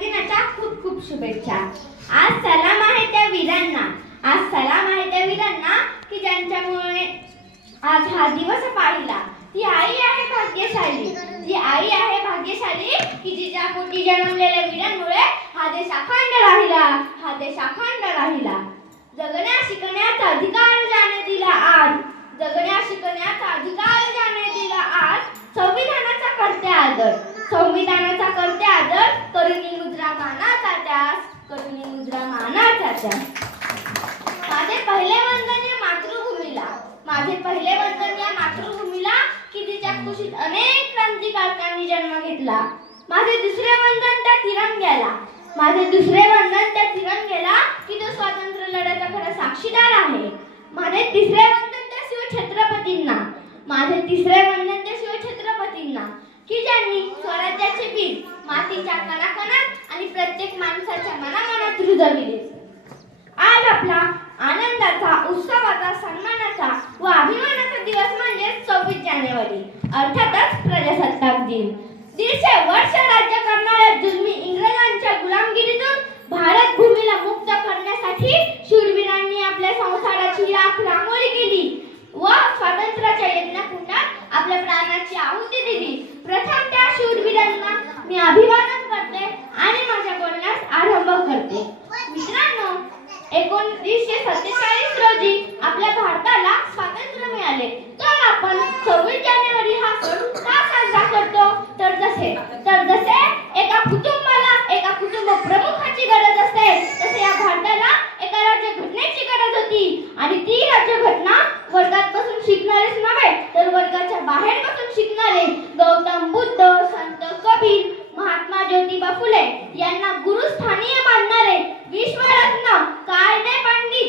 दिनाच्या खूप खूप शुभेच्छा. आज सलाम आहे त्या वीरांना, आज सलाम आहे त्या वीरांना की ज्यांच्यामुळे आज हा दिवस पाहिला. ती आई आहे भाग्यशाली, ती आई आहे भाग्यशाली की जिच्या पोटी जन्मलेल्या वीरांमुळे हा देश अखंड राहिला, हा देश अखंड राहिला. जगण्या शिकण्याचा अधिकार ज्याने दिला आज, जगण्या शिकण्याचा अधिकार ज्याने दिला आज, संविधानाचा करते आदर, संविधानाचा करते आदर, करुणी मुद्रा मानाचा त्यास, करुणी मुद्रा मानाचा त्यास. माझे पहिले वंदन या मातृभूमीला, माझे पहिले वंदन या मातृभूमीला की तिच्या कुशीत अनेक क्रांतिकारकांनी जन्म घेतला. माझे दुसरे वंदन त्या तिरंग्याला, माझे दुसरे वंदन त्या तिरंग्याला की तो स्वातंत्र्य लढ्याचा खरा साक्षीदार आहे. माझे तिसरे वंदन त्या शिवछत्रपतींना, माझे तिसरे वंदन त्या शिवछत्रपतींना की ज्यांनी स्वराज्याचे बीज मातीच्या कणाकणात आणि प्रत्येक माणसाच्या मनामनात रुजविले. आज आपला आनंदाचा, उत्सवाचा, सन्मानाचा व अभिमानाचा दिवस म्हणजे 26 जानेवारी, अर्थातच प्रजासत्ताक दिन. 150 वर्ष राज्य करणाऱ्या जुलमी इंग्रजांच्या गुलामगिरीतून भारत भूमीला मुक्त करण्यासाठी शूरवीरांनी आपल्या संसाराची राख रांगोळी केली व स्वातंत्र्याच्या यज्ञकुंडात आपल्या प्राणाची आहुती दिली. प्रथम त्या शूरवीरांना मी अभिवादन करते आणि माझ्या बोलण्यास आरंभ करते. मित्रांनो, 1947 रोजी आपल्या भारताला स्वातंत्र्य मिळाले. तर आपण 26 जानेवारी हा सण का साजरा करतो? तर जसे एका कुटुंबाला एका कुटुंब प्रमुखाची गरज असते, तसे या भारताला एका राज्यघटनेची गरज होती. आणि ती राज्यघटना वर्गात बसून शिकणारेच नव्हे, तर वर्गाच्या बाहेर बसून शिकणारे गौतम बुद्ध, संत कबीर, महात्मा ज्योतिबा फुले यांना गुरुस्थानीय मानणारे विश्वरत्न कायदे पंडित,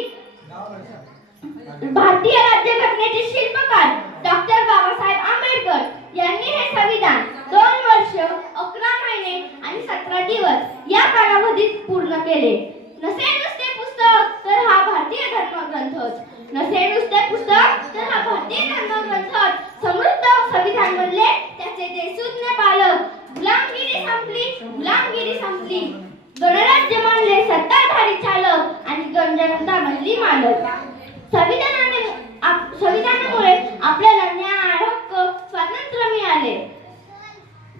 भारतीय राज्यघटनेचे शिल्पकार डॉक्टर बाबासाहेब आंबेडकर यांनी हे संविधान 2 वर्ष 11 महिने आणि 17 दिवस या कालावधीत पूर्ण केले. नसे नुसते पुस्तक तर हा भारतीय धर्मग्रंथच, नसे नुसते पुस्तक तर हा भारतीय धर्मग्रंथच. समृद्ध संविधान बनले त्याचे ते सुज्ञ पालक. गुलामगिरी संपली, गुलामगिरी संपली. गणराज्य मानले सत्ताधारी चालक आणि जनता बनली मालक. संविधानामुळे आपल्याला न्याय, हक्क, स्वातंत्र्य मिळाले.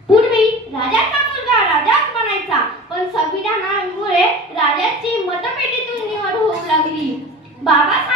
पूर्वी राजाचा मुलगा राजाच बनायचा, पण संविधानामुळे राजाची मतपेटीतून निवड होऊ लागली. बाबासाहेब